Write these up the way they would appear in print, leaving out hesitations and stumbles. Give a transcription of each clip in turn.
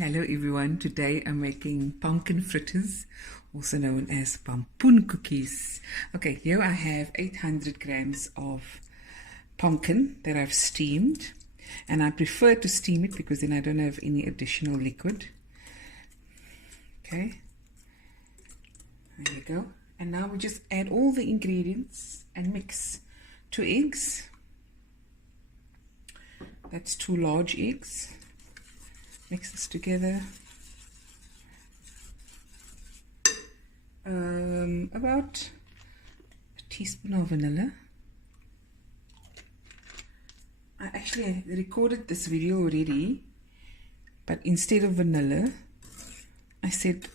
Hello everyone, today I'm making pumpkin fritters, also known as pumpkin cookies. Okay, here I have 800 grams of pumpkin that I've steamed, and I prefer to steam it because then I don't have any additional liquid. Okay, there you go. And now we just add all the ingredients and mix. 2 eggs, that's 2 large eggs. Mix this together. About a teaspoon of vanilla. I actually recorded this video already, but instead of vanilla, I said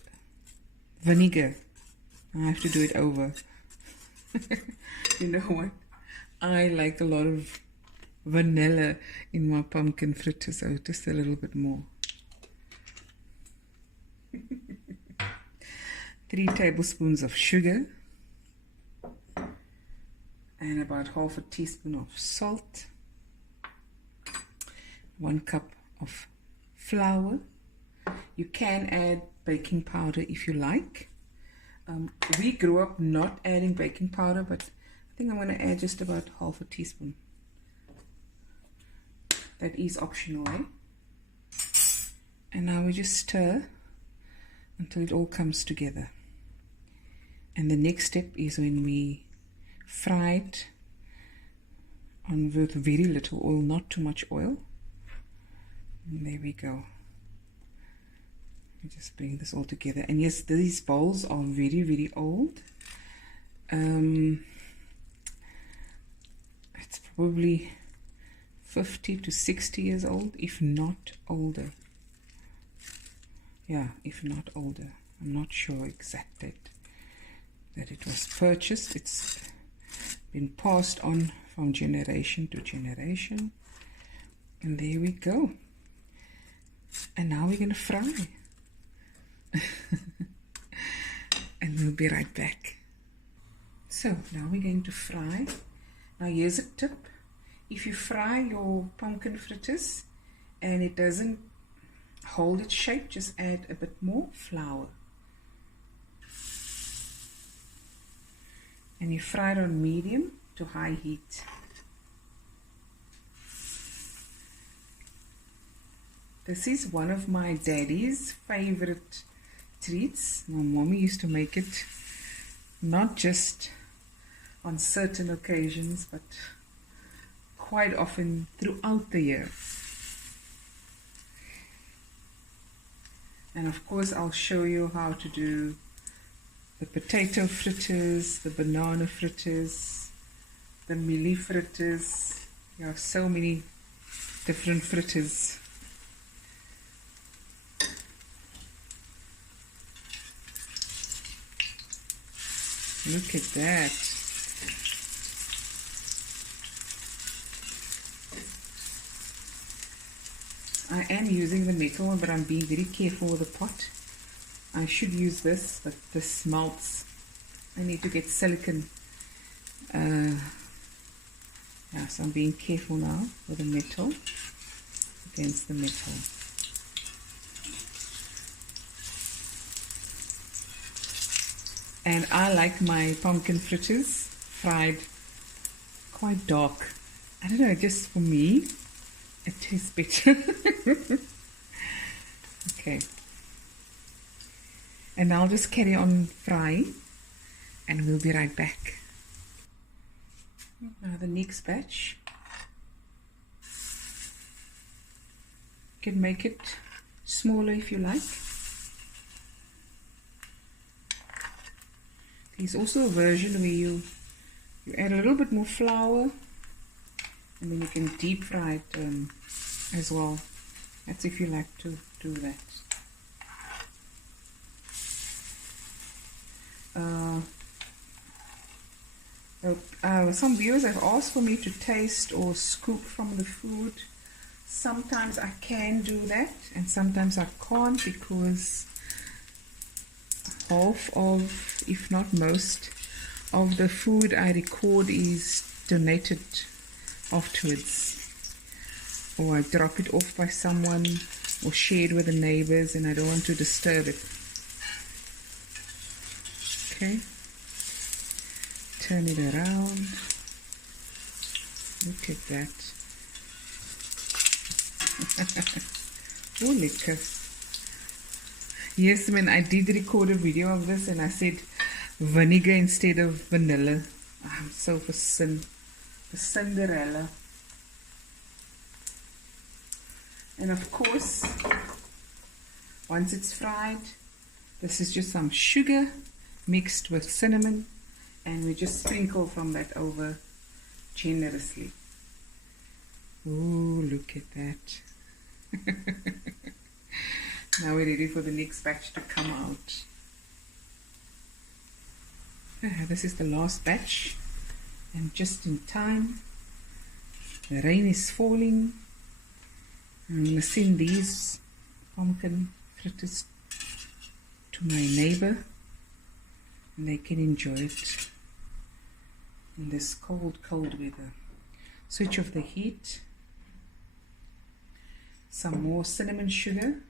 vinegar. I have to do it over. You know what? I like a lot of vanilla in my pumpkin fritters, so just a little bit more. 3 tablespoons of sugar and about half a teaspoon of salt, 1 cup of flour. You can add baking powder if you like. We grew up not adding baking powder, but I think I'm going to add just about half a teaspoon. That is optional, eh? And now we just stir until it all comes together. And the next step is when we fry it on with very little oil, not too much oil. And there we go. We just bring this all together. And yes, these bowls are very, very old. It's probably 50 to 60 years old, if not older. Yeah, if not older. I'm not sure exact date that it was purchased. It's been passed on from generation to generation. And there we go. And now we're going to fry. And we'll be right back. So now we're going to fry. Now here's a tip. If you fry your pumpkin fritters and it doesn't hold its shape, just add a bit more flour. And you fry it on medium to high heat. This is one of my daddy's favorite treats. My mommy used to make it not just on certain occasions, but quite often throughout the year. And of course I'll show you how to do the potato fritters, the banana fritters, the mealie fritters. There are so many different fritters. Look at that. I am using the metal one, but I'm being very careful with the pot. I should use this, but this melts. I need to get silicone. Yeah, so I'm being careful now with the metal against the metal. And I like my pumpkin fritters fried quite dark. I don't know, just for me, it tastes better. Okay. And I'll just carry on frying and we'll be right back. Now the next batch. You can make it smaller if you like. There's also a version where you add a little bit more flour and then you can deep fry it as well. That's if you like to do that. Some viewers have asked for me to taste or scoop from the food. Sometimes I can do that and sometimes I can't, because half of, if not most, of the food I record is donated afterwards, or I drop it off by someone or shared with the neighbors, and I don't want to disturb it. Okay, turn it around. Look at that. Oh, lekker. Yes, man, I did record a video of this and I said vinegar instead of vanilla. I'm so Cinderella. And of course, once it's fried, this is just some sugar mixed with cinnamon, and we just sprinkle from that over generously. Oh, look at that. Now we're ready for the next batch to come out. This is the last batch, and just in time. The rain is falling. I'm going to send these pumpkin fritters to my neighbor, and they can enjoy it in this cold weather. Switch off the heat. Some more cinnamon sugar.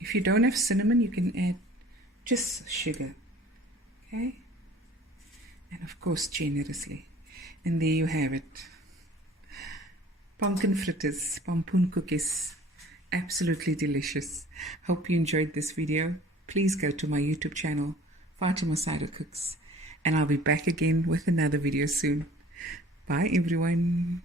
If you don't have cinnamon, you can add just sugar. Okay? And of course, generously. And there you have it. Pumpkin fritters, pompoen cookies. Absolutely delicious. Hope you enjoyed this video. Please go to my YouTube channel, Fatima Cider Cooks, and I'll be back again with another video soon. Bye everyone.